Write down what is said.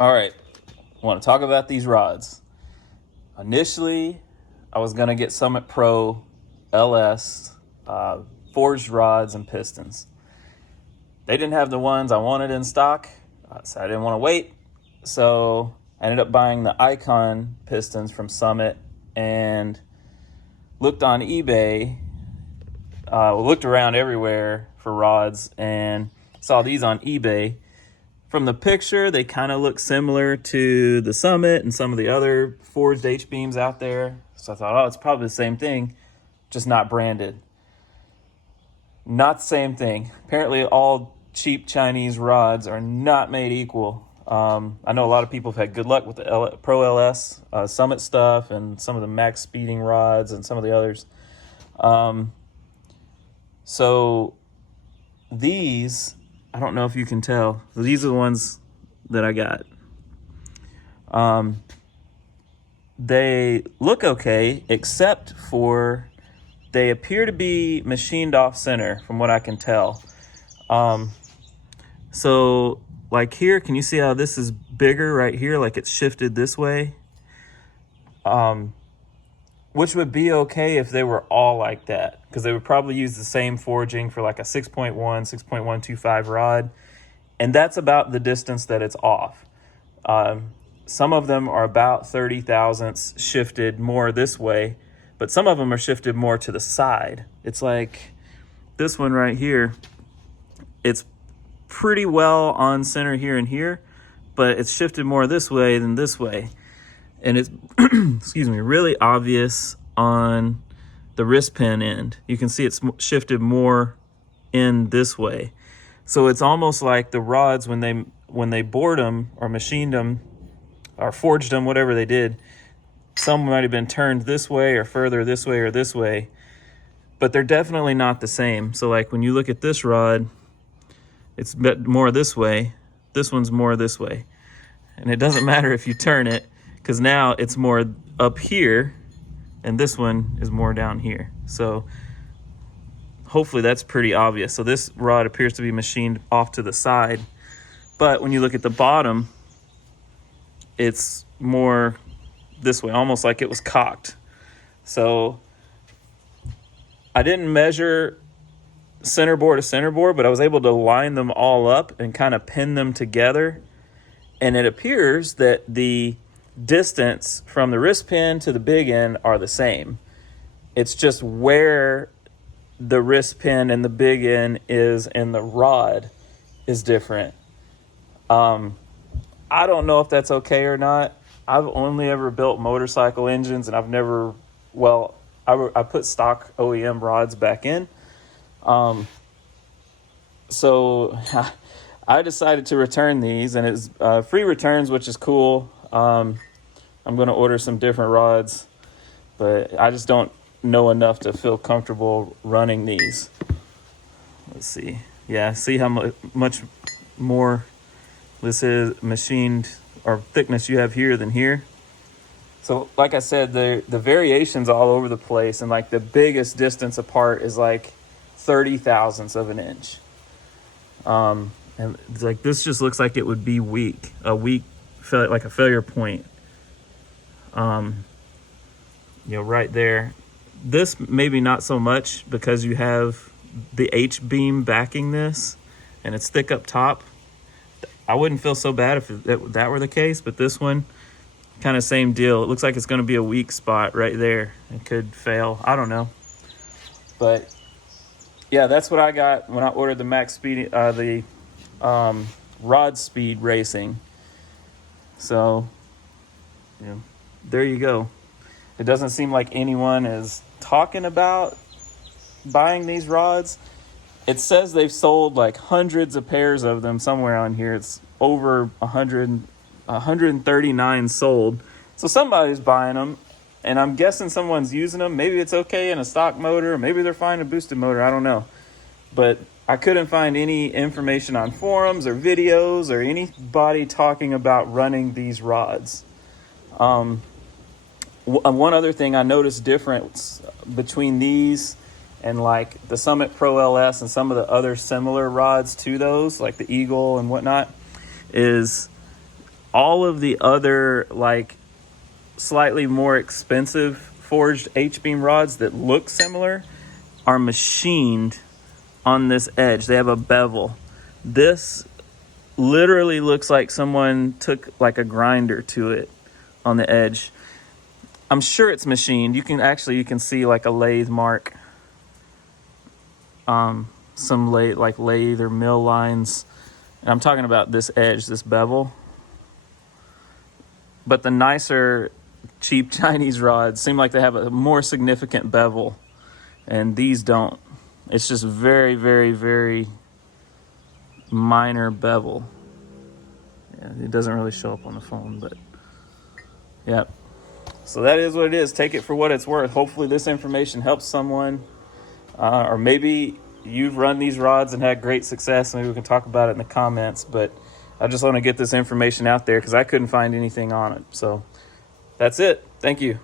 All right, I want to talk about these rods. Initially, I was going to get Summit Pro LS forged rods and pistons. They didn't have the ones I wanted in stock, so I didn't want to wait. So I ended up buying the Icon pistons from Summit and looked on eBay, looked around everywhere for rods and saw these on eBay. From the picture, they kind of look similar to the Summit and some of the other forged H-beams out there. So I thought, oh, it's probably the same thing, just not branded. Not the same thing. Apparently, all cheap Chinese rods are not made equal. I know a lot of people have had good luck with the Pro LS Summit stuff and some of the max speeding rods and some of the others. So these, I don't know if you can tell, these are the ones that I got. They look okay, except for they appear to be machined off center from what I can tell. So like here, can you see how this is bigger right here? Like it's shifted this way. Which would be okay if they were all like that, because they would probably use the same forging for like a 6.1, 6.125 rod. And that's about the distance that it's off. Some of them are about 30 thousandths shifted more this way, but some of them are shifted more to the side. It's like this one right here. It's pretty well on center here and here, but it's shifted more this way than this way. And it's, excuse me, really obvious on the wrist pin end. You can see it's shifted more in this way. So it's almost like the rods, when they bored them or machined them or forged them, whatever they did, some might have been turned this way or further this way or this way, but they're definitely not the same. So like when you look at this rod, it's more this way, this one's more this way. And it doesn't matter if you turn it, because now it's more up here and this one is more down here. So hopefully that's pretty obvious. So this rod appears to be machined off to the side, but when you look at the bottom, it's more this way, almost like it was cocked. So I didn't measure centerboard to centerboard, but I was able to line them all up and kind of pin them together. And it appears that the distance from the wrist pin to the big end are the same. It's just where the wrist pin and the big end is and the rod is different. I don't know if that's okay or not. I've only ever built motorcycle engines, and I've never, well, I put stock OEM rods back in. So I decided to return these, and it's free returns, which is cool. I'm going to order some different rods, but I just don't know enough to feel comfortable running these. Let's see. Yeah, see how much more this is machined or thickness you have here than here. So like I said, the variation's all over the place, and like the biggest distance apart is like 30 thousandths of an inch. And it's like this just looks like it would be weak, like a failure point. Right there. This maybe not so much, because you have the H-beam backing this and it's thick up top. I wouldn't feel so bad if that were the case, but this one, kind of same deal. It looks like it's going to be a weak spot right there. It could fail. I don't know. But yeah, that's what I got when I ordered the max speed, the rod speed racing. So, there you go. It doesn't seem like anyone is talking about buying these rods. It says they've sold like hundreds of pairs of them somewhere on here. It's over 139 sold. So somebody's buying them, and I'm guessing someone's using them. Maybe it's okay in a stock motor, maybe they're fine in a boosted motor. I don't know. But I couldn't find any information on forums or videos or anybody talking about running these rods. One other thing I noticed difference between these and like the Summit Pro LS and some of the other similar rods to those, like the Eagle and whatnot, is all of the other like slightly more expensive forged H-beam rods that look similar are machined on this edge. They have a bevel. This literally looks like someone took like a grinder to it on the edge. I'm sure it's machined. You can see like a lathe mark. Some lathe or mill lines. And I'm talking about this edge, this bevel. But the nicer cheap Chinese rods seem like they have a more significant bevel, and these don't. It's just very, very, very minor bevel. Yeah, it doesn't really show up on the phone, but yeah. So that is what it is. Take it for what it's worth. Hopefully this information helps someone, or maybe you've run these rods and had great success. Maybe we can talk about it in the comments, but I just want to get this information out there because I couldn't find anything on it. So that's it. Thank you.